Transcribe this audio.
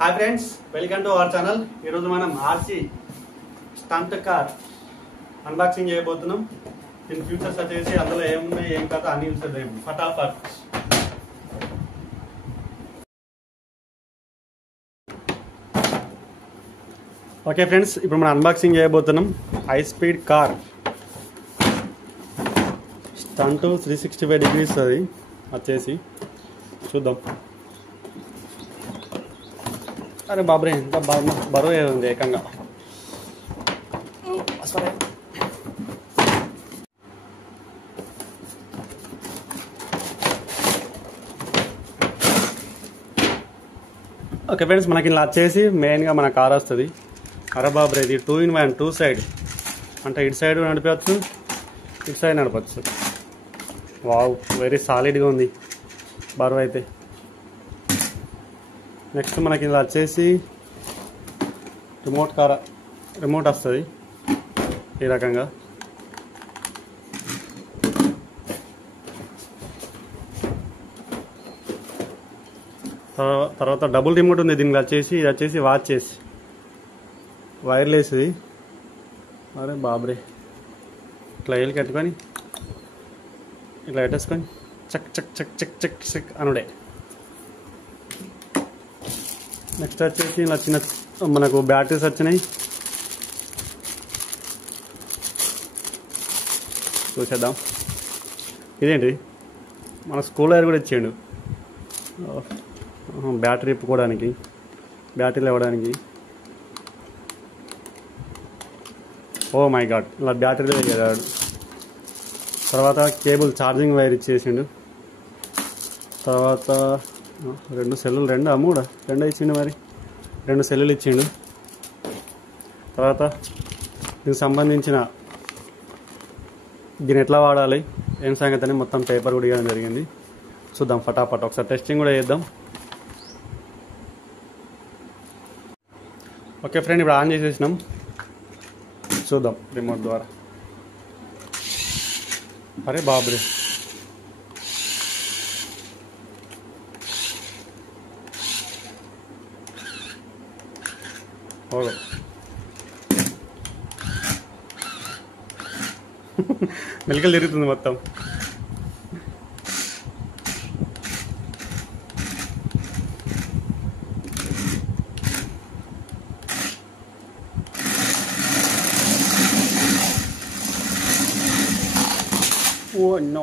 Hi friends, welcome to our channel. ఈరోజు మనం RC stunt car unboxing చేయబోతున్నాం. దీని ఫ్యూచర్స్ వచ్చేసి అందులో ఏమున్నాయి ఏం కథ అన్ని చూసేద్దాం ఫటాఫట్. ఓకే ఫ్రెండ్స్, ఇప్పుడు మనం అన్బాక్సింగ్ చేయబోతున్నాం high speed car stunt 365 degrees అది వచ్చేసి చూద్దాం. అరే బాబరే, ఎంత బరువు ఉంది ఏకంగా. ఓకే ఫ్రెండ్స్, మనకి ఇలా వచ్చేసి మెయిన్గా మన కార్ వస్తుంది. అరే బాబరే, ఇది 2-in-1 2 సైడ్, అంటే ఇటు సైడ్ నడిపచ్చు, ఇటు సైడ్ నడపచ్చు. వావ్, వెరీ సాలిడ్గా ఉంది బరువు అయితే. నెక్స్ట్ మనకి ఇలా వచ్చేసి రిమోట్ వస్తుంది ఈ రకంగా. తర్వాత డబుల్ రిమోట్ ఉంది దీనికి వచ్చేసి. ఇది వచ్చేసి వాచ్ చేసి వైర్లెస్ ఇది. అరే బాబ్రే, ఇట్లా వేలు కట్టుకొని ఇట్లా పెట్టేసుకొని చక్ చక్ చక్ చక్ చక్ చక్ అనుడే. నెక్స్ట్ వచ్చేసి ఇలా చిన్న మనకు బ్యాటరీస్ వచ్చినాయి, చూసేద్దాం. ఇదేంటి, మన స్కూల్ వైర్ కూడా ఇచ్చేయండు బ్యాటరీ ఇప్పుకోవడానికి, బ్యాటరీలు ఇవ్వడానికి. ఓ మై గాడ్, ఇలా బ్యాటరీలు వేయగలడు. తర్వాత కేబుల్ ఛార్జింగ్ వైర్ ఇచ్చేసిండు. తర్వాత 2 సెల్లులు, 2 ఇచ్చిండు. మరి 2 సెల్లులు ఇచ్చిండు. తర్వాత దీనికి సంబంధించిన దీన్ని ఎట్లా వాడాలి ఏం సంగతి అని మొత్తం పేపర్ కూడా ఇవ్వడం జరిగింది. చూద్దాం ఫటాఫట్, ఒకసారి టెస్టింగ్ కూడా చేద్దాం. ఓకే ఫ్రెండ్, ఇప్పుడు ఆన్ చేసేసినాం. చూద్దాం రిమోట్ ద్వారా. అరే బాబురే, ఓకే మెలికలు తిరుగుతుంది మొత్తం. Oh no,